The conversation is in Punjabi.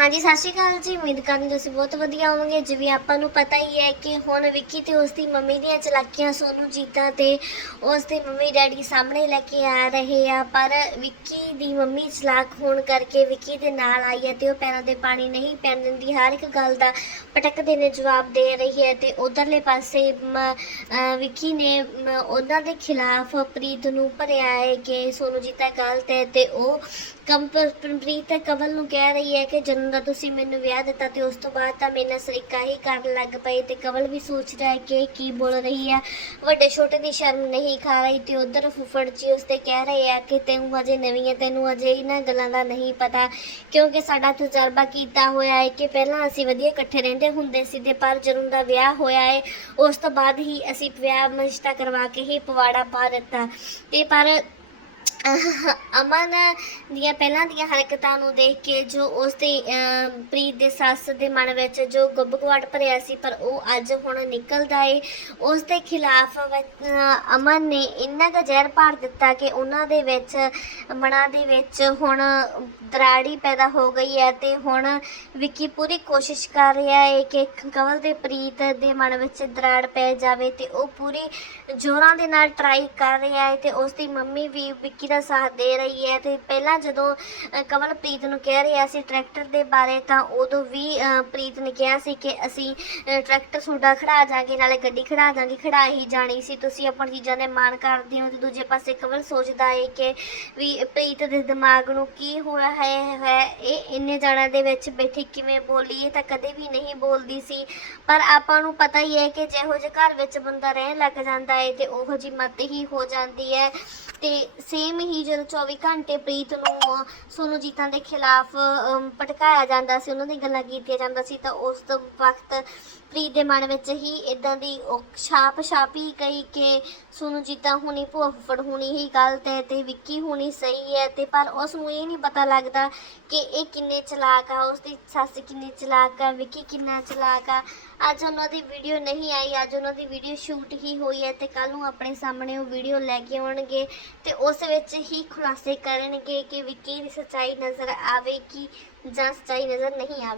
ਹਾਂਜੀ, ਸਤਿ ਸ਼੍ਰੀ ਅਕਾਲ ਜੀ। ਉਮੀਦ ਕਰਦੀ ਤੁਸੀਂ ਬਹੁਤ ਵਧੀਆ ਹੋਵੋਗੇ। ਜਿਵੇਂ ਆਪਾਂ ਨੂੰ ਪਤਾ ਹੀ ਹੈ ਕਿ ਹੁਣ ਵਿੱਕੀ ਤੇ ਉਸ ਦੀ ਮੰਮੀ ਦੀਆਂ ਚਲਾਕੀਆਂ ਸੋਨੂ, ਜੀਤਾ ਤੇ ਉਸ ਦੇ ਮੰਮੀ, ਡੈਡੀ ਸਾਹਮਣੇ ਲੈ ਕੇ ਆ ਰਹੇ ਆ। ਪਰ ਵਿੱਕੀ ਦੀ ਮੰਮੀ ਚਲਾਕ ਹੋਣ ਕਰਕੇ ਵਿੱਕੀ ਦੇ ਨਾਲ ਆਈ ਹੈ ਤੇ ਉਹ ਪੈਰਾਂ ਦੇ ਪਾਣੀ ਨਹੀਂ ਪੈਣ ਦਿੰਦੀ। ਹਰ ਇੱਕ ਗੱਲ ਦਾ ਪਟਕਦੇ ਨੇ ਜਵਾਬ ਦੇ ਰਹੀ ਹੈ ਤੇ ਉਧਰਲੇ ਪਾਸੇ ਮ- ਵਿੱਕੀ ਨੇ ਉਹਨਾਂ ਦੇ ਖਿਲਾਫ ਪ੍ਰੀਤ ਨੂੰ ਭਰਿਆ ਹੈ ਕਿ ਸੋਨੂ, ਜੀਤਾ ਗਲਤ ਹੈ ਤੇ ਉਹ ਕੰਪਲੀਟ ਕਵਲ ਨੂੰ ਕਹਿ ਰਹੀ ਹੈ ਕਿ ਜਦੋਂ ਦਾ ਤੁਸੀਂ ਮੈਨੂੰ ਵਿਆਹ ਦਿੱਤਾ ਤੇ ਉਸ ਤੋਂ ਬਾਅਦ ਤਾਂ ਮੇਰੇ ਨਾਲ ਸਰੀਕਾ ਹੀ ਕਰਨ ਲੱਗ ਪਈ ਤੇ ਕਵਲ ਵੀ ਸੋਚ ਰਿਹਾ ਹੈ ਕਿ ਕੀ ਬੋਲ ਰਹੀ ਹੈ ਵੱਡੇ ਛੋਟੇ ਦੀ ਸ਼ਰਮ ਨਹੀਂ ਖਾ ਰਹੀ ਤੇ ਉਧਰ ਫੁੱਫੜ ਜੀ ਉਸ ਤੇ ਕਹਿ ਰਹੇ ਆ ਕਿ ਤੈਨੂੰ ਅਜੇ ਨਵੀਂ ਹੈ ਤੈਨੂੰ ਅਜੇ ਇਹਨਾਂ ਗੱਲਾਂ ਦਾ ਨਹੀਂ ਪਤਾ ਕਿਉਂਕਿ ਸਾਡਾ ਤਜਰਬਾ ਕੀਤਾ ਹੋਇਆ ਹੈ ਕਿ ਪਹਿਲਾਂ ਅਸੀਂ ਵਧੀਆ ਇਕੱਠੇ ਰਹਿੰਦੇ ਹੁੰਦੇ ਸੀ ਤੇ ਪਰ ਜਦੋਂ ਦਾ ਵਿਆਹ ਹੋਇਆ ਹੈ, ਉਸ ਤੋਂ ਬਾਅਦ ਹੀ ਅਸੀਂ ਵਿਆਹ ਮਸ਼ਤਾ ਕਰਵਾ ਕੇ ਹੀ ਪਵਾੜਾ ਪਾ ਦਿੱਤਾ ਤੇ ਪਰ ਅਮਨ ਦੀਆਂ ਪਹਿਲਾਂ ਦੀਆਂ ਹਰਕਤਾਂ ਨੂੰ ਦੇਖ ਕੇ ਜੋ ਉਸ ਦੇ ਪ੍ਰੀਤ ਦੇ ਸੱਸ ਦੇ ਮਨ ਵਿੱਚ ਜੋ ਗੁੱਬਗਵਾਟ ਭਰਿਆ ਸੀ, ਪਰ ਉਹ ਅੱਜ ਹੁਣ ਨਿਕਲਦਾ ਏ। ਉਸ ਦੇ ਖਿਲਾਫ ਅਮਨ ਨੇ ਇੰਨਾ ਕੁ ਜ਼ਹਿਰ ਭਰ ਦਿੱਤਾ ਕਿ ਉਹਨਾਂ ਦੇ ਵਿੱਚ, ਮਨਾਂ ਦੇ ਵਿੱਚ ਹੁਣ ਦਰਾੜੀ ਪੈਦਾ ਹੋ ਗਈ ਹੈ ਤੇ ਹੁਣ ਵਿੱਕੀ ਪੂਰੀ ਕੋਸ਼ਿਸ਼ ਕਰ ਰਿਹਾ ਹੈ ਕਿ ਕਵਲ ਦੇ ਪ੍ਰੀਤ ਦੇ ਮਨ ਵਿੱਚ ਦਰਾੜ ਪੈ ਜਾਵੇ ਤੇ ਉਹ ਪੂਰੀ ਜ਼ੋਰਾਂ ਦੇ ਨਾਲ ਟਰਾਈ ਕਰ ਰਿਹਾ ਹੈ ਤੇ ਉਸ ਦੀ ਮੰਮੀ ਵੀ ਵਿੱਕੀ ਦਾ ਸਾਥ ਦੇ ਰਹੀ ਹੈ ਤੇ ਪਹਿਲਾਂ ਜਦੋਂ ਕਮਲਪ੍ਰੀਤ ਨੂੰ ਕਹਿ ਰਿਹਾ ਸੀ ਟਰੈਕਟਰ ਦੇ ਬਾਰੇ ਤਾਂ ਉਦੋਂ ਵੀ ਅ, ਪ੍ਰੀਤ ਨੇ ਕਿਹਾ ਸੀ ਕਿ ਅਸੀਂ ਟਰੈਕਟਰ ਤੁਹਾਡਾ ਖੜਾ ਜਾਾਂਗੇ ਨਾਲੇ ਗੱਡੀ ਖੜਾ ਜਾਾਂਗੇ ਖੜਾ ਹੀ ਜਾਣੀ ਸੀ। ਤੁਸੀਂ ਆਪਣੀ ਚੀਜ਼ਾਂ ਦੇ ਮਾਣ ਕਰਦੇ ਹੋ ਤੇ ਦੂਜੇ ਪਾਸੇ ਕਮਲ ਸੋਚਦਾ ਹੈ ਕਿ ਵੀ ਪ੍ਰੀਤ ਦੇ ਦਿਮਾਗ ਨੂੰ ਕੀ ਹੋਇਆ ਹੈ ਹੈ ਇਹ ਇੰਨੇ ਜਣਾਂ ਦੇ ਵਿੱਚ ਬੈਠੇ ਕਿਵੇਂ ਬੋਲੀਏ ਤਾਂ ਕਦੇ ਵੀ ਨਹੀਂ ਬੋਲਦੀ ਸੀ। ਪਰ ਆਪਾਂ ਨੂੰ ਪਤਾ ਹੀ ਹੈ ਕਿ ਜਿਹੋ ਜਿਹੇ ਘਰ ਵਿੱਚ ਬੰਦਾ ਰਹਿਣ ਲੱਗ ਜਾਂਦਾ ਹੈ ਤੇ ਉਹੋ ਜੀ ਮਤ ਹੀ ਹੋ ਜਾਂਦੀ ਹੈ। ਤੇ ਸੇਮ ਹੀ ਜਦੋਂ 24 ਘੰਟੇ ਪ੍ਰੀਤ ਨੂੰ ਅਹ, ਸੋਨੂ ਜੀਤਾਂ ਦੇ ਖਿਲਾਫ ਅਮ, ਭਟਕਾਇਆ ਜਾਂਦਾ ਸੀ ਉਹਨਾਂ ਦੀ ਗੱਲਾਂ ਕੀਤੀਆਂ ਜਾਂਦਾ ਸੀ ਤਾਂ ਉਸ ਤੋਂ ਵਕਤ ਪ੍ਰੀਤ ਦੇ ਮਨ ਵਿੱਚ ਹੀ ਇਦਾਂ ਦੀ ਉਹ ਛਾਪ ਛਾਪੀ ਗਈ ਕਿ ਸੋਨੂ ਜੀਤਾ ਹੁਣੀ ਭੂਆ ਫੁੱਫੜ ਹੁਣੀ ਹੀ ਗਲਤ ਹੈ ਤੇ ਵਿੱਕੀ ਹੁਣੀ ਸਹੀ ਹੈ ਤੇ ਪਰ ਉਸ ਨੂੰ ਇਹ ਨਹੀਂ ਪਤਾ ਲੱਗਦਾ ਕਿ ਇਹ ਕਿੰਨੇ ਚਲਾਕ ਆ ਉਸ ਦੀ ਸੱਸ ਕਿੰਨੀ ਚਲਾਕ ਆ, ਵਿੱਕੀ ਕਿੰਨਾ ਚਲਾਕ ਆ। ਅੱਜ ਉਹਨਾਂ ਦੀ ਵੀਡੀਓ ਨਹੀਂ ਆਈ, ਅੱਜ ਉਹਨਾਂ ਦੀ ਵੀਡੀਓ ਸ਼ੂਟ ਹੀ ਹੋਈ ਹੈ ਤੇ ਕੱਲ ਨੂੰ ਆਪਣੇ ਸਾਹਮਣੇ ਉਹ ਵੀਡੀਓ ਲੈ ਕੇ ਆਉਣਗੇ ਤੇ ਉਸ ਵਿੱਚ ਹੀ ਖੁਲਾਸੇ ਕਰਨਗੇ ਕਿ ਵਿੱਕੀ ਦੀ ਸੱਚਾਈ ਨਜ਼ਰ ਆਵੇਗੀ ਜਾਂ ਸੱਚਾਈ ਨਜ਼ਰ ਨਹੀਂ ਆਵੇਗੀ।